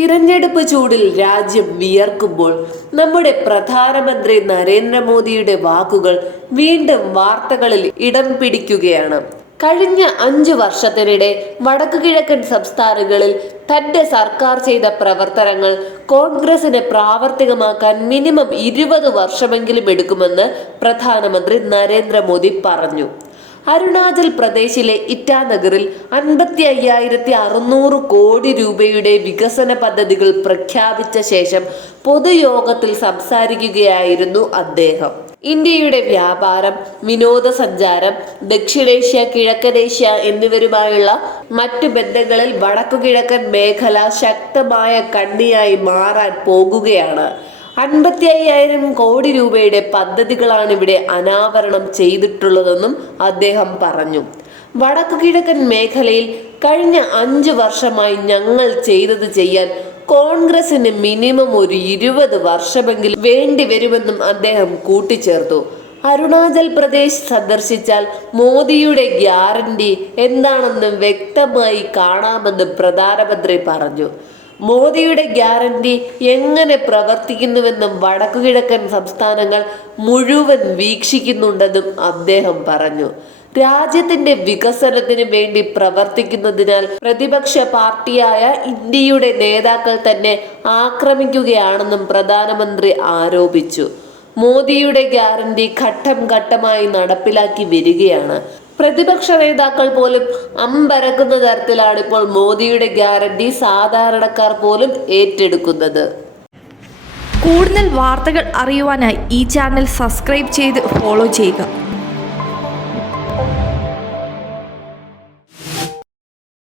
തിരഞ്ഞെടുപ്പ് ചൂടിൽ രാജ്യം വിയർക്കുമ്പോൾ നമ്മുടെ പ്രധാനമന്ത്രി നരേന്ദ്രമോദിയുടെ വാക്കുകൾ വീണ്ടും വാർത്തകളിൽ ഇടം പിടിക്കുകയാണ്. കഴിഞ്ഞ 5 വർഷത്തിനിടെ വടക്കുകിഴക്കൻ സംസ്ഥാനങ്ങളിൽ തന്റെ സർക്കാർ ചെയ്ത പ്രവർത്തനങ്ങൾ കോൺഗ്രസിന് പ്രാവർത്തികമാക്കാൻ മിനിമം 20 വർഷമെങ്കിലും എടുക്കുമെന്ന് പ്രധാനമന്ത്രി നരേന്ദ്രമോദി പറഞ്ഞു. അരുണാചൽ പ്രദേശിലെ ഇറ്റാനഗറിൽ 55,600 കോടി രൂപയുടെ വികസന പദ്ധതികൾ പ്രഖ്യാപിച്ച ശേഷം പൊതുയോഗത്തിൽ സംസാരിക്കുകയായിരുന്നു അദ്ദേഹം. ഇന്ത്യയുടെ വ്യാപാരം, വിനോദസഞ്ചാരം, ദക്ഷിണേഷ്യ, കിഴക്കനേഷ്യ എന്നിവരുമായുള്ള മറ്റു ബന്ധങ്ങളിൽ വടക്കുകിഴക്കൻ മേഖല ശക്തമായ കണ്ണിയായി മാറാൻ പോകുകയാണ്. 55,000 കോടി രൂപയുടെ പദ്ധതികളാണ് ഇവിടെ അനാവരണം ചെയ്തിട്ടുള്ളതെന്നും അദ്ദേഹം പറഞ്ഞു. വടക്കുകിഴക്കൻ മേഖലയിൽ കഴിഞ്ഞ 5 വർഷമായി ഞങ്ങൾ ചെയ്തത് ചെയ്യാൻ കോൺഗ്രസിന് മിനിമം ഒരു 20 വർഷമെങ്കിലും വേണ്ടിവരുമെന്നും അദ്ദേഹം കൂട്ടിച്ചേർത്തു. അരുണാചൽ പ്രദേശ് സന്ദർശിച്ചാൽ മോദിയുടെ ഗ്യാരണ്ടി എന്താണെന്ന് വ്യക്തമായി കാണാമെന്ന് പ്രധാനമന്ത്രി പറഞ്ഞു. മോദിയുടെ ഗ്യാരണ്ടി എങ്ങനെ പ്രവർത്തിക്കുന്നുവെന്നും വടക്കുകിഴക്കൻ സംസ്ഥാനങ്ങൾ മുഴുവൻ വീക്ഷിക്കുന്നുണ്ടെന്നും അദ്ദേഹം പറഞ്ഞു. രാജ്യത്തിന്റെ വികസനത്തിന് വേണ്ടി പ്രവർത്തിക്കുന്നതിനാൽ പ്രതിപക്ഷ പാർട്ടിയായ ഇന്ത്യയുടെ നേതാക്കൾ തന്നെ ആക്രമിക്കുകയാണെന്നും പ്രധാനമന്ത്രി ആരോപിച്ചു. മോദിയുടെ ഗ്യാരണ്ടി ഘട്ടം ഘട്ടമായി നടപ്പിലാക്കി വരികയാണ്. പ്രതിപക്ഷ നേതാക്കൾ പോലും അമ്പരക്കുന്ന തരത്തിലാണ് ഇപ്പോൾ മോദിയുടെ ഗ്യാരണ്ടി സാധാരണക്കാർ പോലും ഏറ്റെടുക്കുന്നത്. കൂടുതൽ വാർത്തകൾ അറിയുവാനായി ഈ ചാനൽ സബ്സ്ക്രൈബ് ചെയ്ത് ഫോളോ ചെയ്യുക.